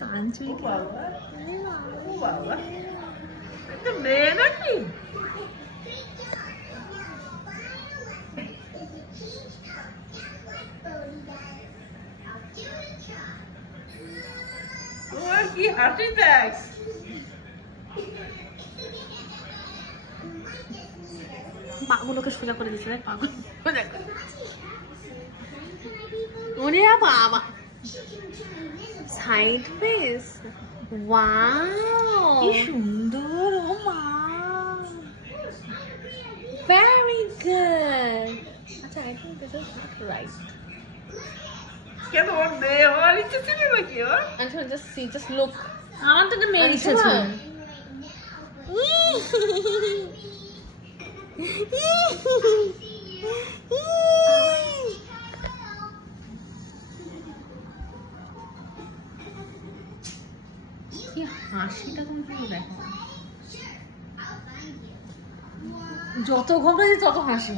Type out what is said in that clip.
কাঞ্চুই বাবা ও বাবা এটা মেয়ে নাকি ওর কি হাসি দেখ পাগুলোকে সোজা করে দিচ্ছে দেখ পাগল ওরে বাবা সাইড ফেস ওয়াও কি সুন্দর ও মা ভেরি গুড আচ্ছা I think this is right কেন ওর মেয়ে হওয়ার ইচ্ছে ছিল নাকি ওর আচ্ছা জাস্ট সি জাস্ট লুক আমার তো মেয়ের ইচ্ছে ছিল কি হাসিটা তুমি শুধু দেখো যত ঘুমাই তত হাসি